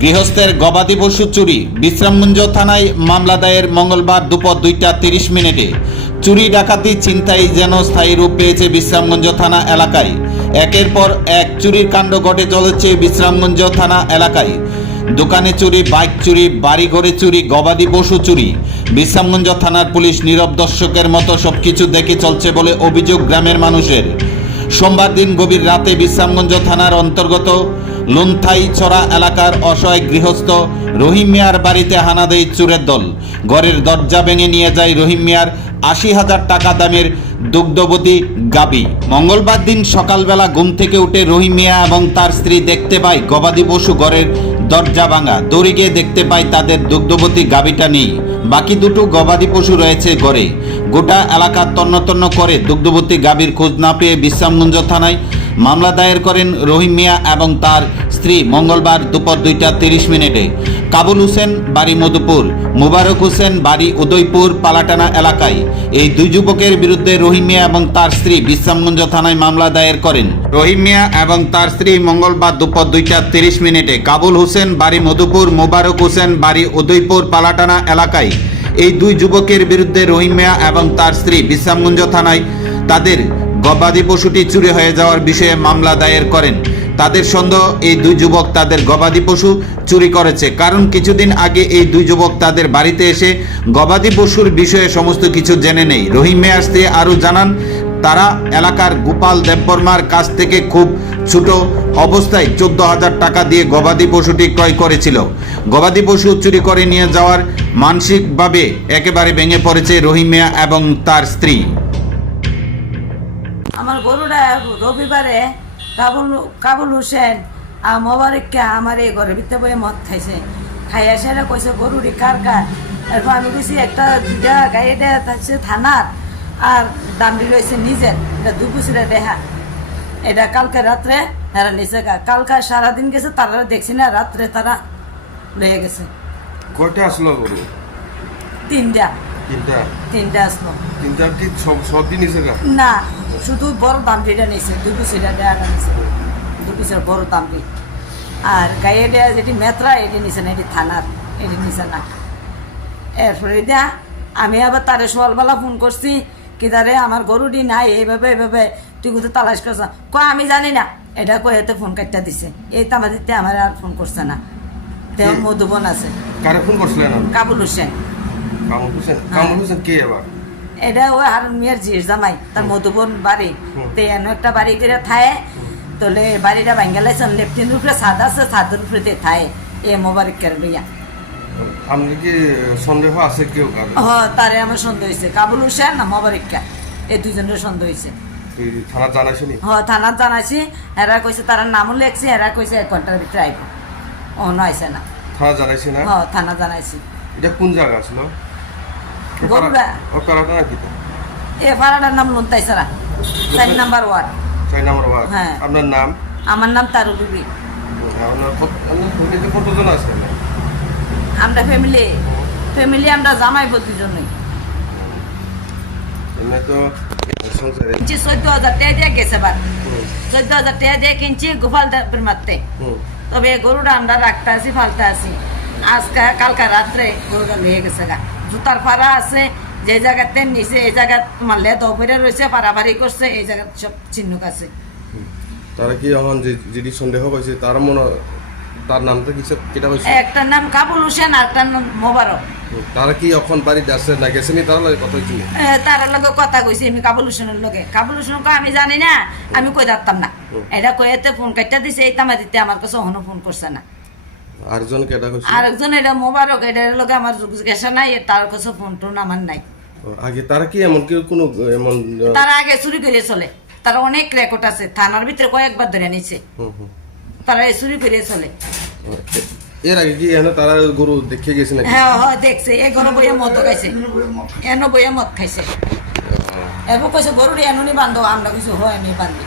গৃহস্থের গবাদি পশু চুরি। বিশ্রামগঞ্জ থানায় মামলা দায়ের মঙ্গলবার দুপুর দুইটা তিরিশ মিনিটে। চুরি ডাকাতি চিন্তাই যেন স্থায়ী রূপ পেয়েছে বিশ্রামগঞ্জ থানা এলাকায়। একের পর এক চুরির কাণ্ড ঘটে চলেছে বিশ্রামগঞ্জ থানা এলাকায়। দোকানে চুরি, বাইক চুরি, বাড়িঘরে চুরি, গবাদি পশু চুরি। বিশ্রামগঞ্জ থানার পুলিশ নীরব দর্শকের মতো সবকিছু দেখে চলছে বলে অভিযোগ গ্রামের মানুষের। সোমবার দিন গভীর রাতে বিশ্রামগঞ্জ থানার অন্তর্গত লুনথাই ছড়া এলাকার অসহায় গৃহস্থ রহিম মিয়ার বাড়িতে হানা দেয় চুরের দল। ঘরের দরজা ভেঙে নিয়ে যায় রহিম মিয়ার আশি হাজার টাকা দামের দুগ্ধবতী গাবি। মঙ্গলবার দিন সকালবেলা ঘুম থেকে উঠে রহিম মিয়া এবং তার স্ত্রী দেখতে পায় গবাদি পশু ঘরের দরজা ভাঙা। দৌড়ে গিয়ে দেখতে পায় তাদের দুগ্ধবতী গাবিটা নেই। বাকি দুটো গবাদি পশু রয়েছে ঘরে। গোটা এলাকা তন্ন তন্ন করে দুগ্ধবতী গাবির খোঁজ না পেয়ে বিশ্রামগঞ্জ থানায় মামলা দায়ের করেন রহিম মিয়া এবং তার স্ত্রী মঙ্গলবার দুপুর দুইটা তিরিশ মিনিটে। কাবুল হোসেন বাড়ি মধুপুর, মুবারক হোসেন বাড়ি উদয়পুর, পালাটানা এলাকায়। এই দুই যুবকের বিরুদ্ধে রহিম মিয়া এবং তার স্ত্রী বিশ্রামগঞ্জ থানায় মামলা দায়ের করেন। রহিম মিয়া এবং তার স্ত্রী মঙ্গলবার দুপুর দুইটা তিরিশ মিনিটে কাবুল হোসেন বাড়ি মধুপুর, মুবারক হোসেন বাড়ি উদয়পুর, পালাটানা এলাকায়। এই দুই যুবকের বিরুদ্ধে রহিম মিয়া এবং তার স্ত্রী বিশ্রামগঞ্জ থানায় তাদের গবাদি পশুটি চুরি হয়ে যাওয়ার বিষয়ে মামলা দায়ের করেন। তাদের সন্দেহ, এই দুই যুবক তাদের গবাদি পশু চুরি করেছে। কারণ কিছুদিন আগে এই দুই যুবক তাদের বাড়িতে এসে গবাদি পশুর বিষয়ে সমস্ত কিছু জেনে নেই রহিম মেয়ার স্ত্রী আরও জানান, তারা এলাকার গোপাল দেববর্মার কাছ থেকে খুব ছোট অবস্থায় চোদ্দ হাজার টাকা দিয়ে গবাদি পশুটি ক্রয় করেছিল। গবাদি পশু চুরি করে নিয়ে যাওয়ার মানসিকভাবে একেবারে ভেঙে পড়েছে রহিম মিয়া এবং তার স্ত্রী। আমার গরুটা রবিবারে কাবুল কাবুল হোসেন আর মোবারককে আমার এই ঘরের ভিতরে বয়ে মদ খাইছে। খাইয়া সেটা কইছে গরুরি কার কার? এরপর আমি বেশি একটা দুটা গাড়িটা থাকছে থানার আর দামটি রয়েছে নিজের। এটা দুপুসিরা দেহা এটা কালকে রাত্রে এরা নিচে গা। কালকে সারাদিন গেছে তারা দেখছি না রাত্রে তারা লয়ে গেছে। কয়টা আসলো গরু? তিনটা। তিনটা? তিনটা আসলো। তিনটা কি সব সব দিন এসে গা? না শুধু বড় দামটিটা নিয়েছে দুই পিসিটা দেওয়া নিয়েছে দুই পিসের বড় দামটি। আর গায়ে দেওয়া যেটি মেত্রা এটি নিছে না এটি থানার এটি নিছে না। এরপরে দিয়া আমি আবার তারে সকালবেলা ফোন করছি কি তারে আমার গরুটি নাই এইভাবে এইভাবে তুই কোথাও তালাশ করছ? ক আমি জানি না। এটা কয়েতে ফোন কাটটা দিছে। এই তামা দিতে আমার আর ফোন করছে না। তেমন মধুবন আছে। কারে ফোন করছিলেন? কাবুল হোসেন। কামরুল হোসেন কামরুল হোসেন কে এবার? এটা ওই হারুন মিয়ার জির জামাই তার মধুবন বাড়ি। তো এনে একটা বাড়ি করে থায় তোলে বাড়িটা ভাঙ্গা লাইছেন লেফটিন উপরে ছাদ আছে ছাদের উপরে তে থায় এ মোবারক করে লইয়া। আপনি কি সন্দেহ আছে কেউ কারও হ তারে আমার সন্দেহ হয়েছে কাবুল হোসেন না মোবারক এই দুজনের সন্দেহ হয়েছে থানা জানাইছিনি হ থানাত জানাইছি এরা কইছে তার নামও লেখছি এরা কইছে এক ঘণ্টার ভিতরে আইব। ও নয়ছে না। থানা জানাইছি না? হ থানা জানাইছি। এটা কোন জায়গা আসলো গরুড়া। ও নাকি এ ভাড়াটার নাম লন্তাইছাড়া চার নাম্বার ওয়ার্ড। চার নম্বর ওয়ার্ড। হ্যাঁ। আপনার নাম? আমার নাম তারু বিবি আপনার কত- আপনার ফ্যামিলিতে কতজন আছে আমরা ফ্যামিলি ফ্যামিলি আমরা জামাই দুজনই এমনি তো কিনছি চোদ্দ হাজার টাকা দিয়ে গেছে বার চোদ্দ হাজার টাকা দিয়ে কিনছি গোপাল মারতে। তবে গরুটা আমরা রাখতে আছি ফালতে আছি আজকে কালকা রাত্রে গরুটা লয়ে গেছে গা। জুতার ফাড়া আছে যে জায়গাতে নিচে এই জায়গা তোমার লেদ ওপরে রয়েছে পারাবাড়ি করছে এই জায়গা সব চিহ্নক আছে তারা কি এখন যে যেটি সন্দেহ পাইছে তার মনে তার নামটা কি কেটা হয়েছে একটার নাম কাবুল হোসেন আর একটার নাম মোবারক। তারা কি এখন বাড়িতে আসছে না গেছে নি? তারা লাগে কথা হয়েছিল তার লগে কথা কইছি আমি কাবুল হোসেনের লগে। কাবুল হোসেনকে আমি জানি না আমি কই রাখতাম না। এটা কয়েতে ফোন কাটটা দিছে এই তামা দিতে আমার কাছে অহনো ফোন করছে না। আরেকজন কেটা হয়েছে আরেকজন এটা মোবারক এটার লগে আমার জিজ্ঞাসা নাই তার কাছে ফোন টোন আমার নাই। আগে তারা কি এমন কি কোনো এমন তারা আগে চুরি করে চলে। তারা অনেক রেকর্ড আছে থানার ভিতরে কয়েকবার ধরে নিছে। তারা চুরি করে চলে। এর আগে কি এনে তারা গরু দেখে গেছে নাকি? হ্যাঁ হ্যাঁ দেখছে। এ ঘরে বইয়ে মদ খাইছে। এনো বইয়ে মদ খাইছে। এবার কইছে গরুটি এনুনি বান্ধব আমরা কিছু হয় আমি বান্ধি